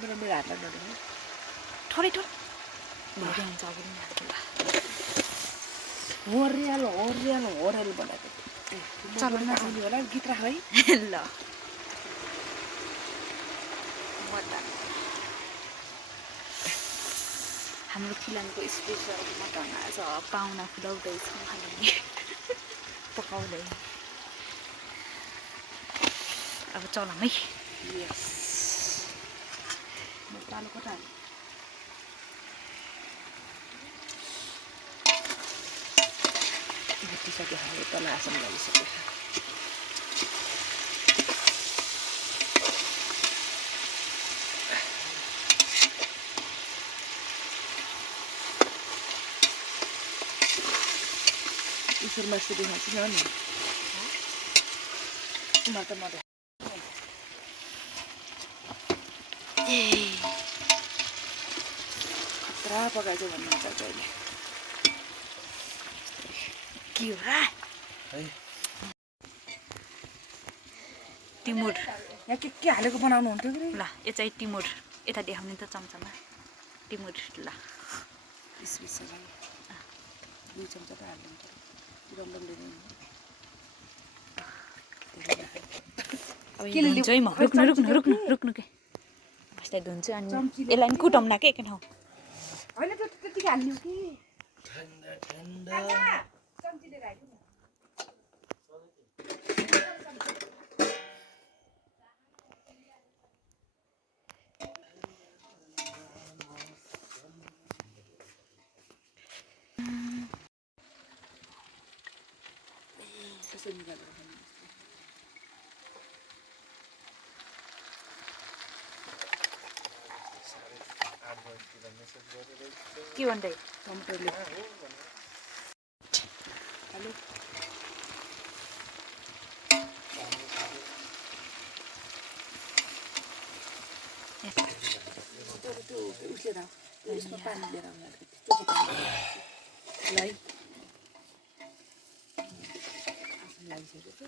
मेरो हातलाई नदिनु थोरै थोरै भोलि हुन्छ अब नि होरेल बनाएको चलो न आउने होला गीत राख है ल मटन हाम्रो किलानको स्पेसल मटन आज पाहुना खुलाउँदैछौँ हामी पकाउँदै अब चलाउँ है यस मटन कता बितिसक्यो हाम्रो तल आसन लागिसक्यो ईश्वर मासु देखाउँछु न नि मटन मटन खतरा पकाएछ भन्नुहुन्छ अहिले के हो र है टिमुर यहाँ के हालेको बनाउनु हुन्थ्यो कि ल यो चाहिँ टिमुर यता देखाउने त चम्चामा टिमुर ल पिस लागि 2 चम्चा त हाल्नु पर्यो रमरम दिनु अब यो धुन्छु है म रुक्नु के यसलाई धुन्छु अनि यसलाई नि कुटाउँ न के एकैन ठाउँ होइन त्यतिकै हाल्नु कि ठन्डा ठन्डा चम्ची लिएर आइदिनु कसरी निकालेर के भन्दै टमाटरले हेलो त्यो उसले राख यसमा पानी लिएर आउनु चोखो पानी ल है आसन लागिसक्यो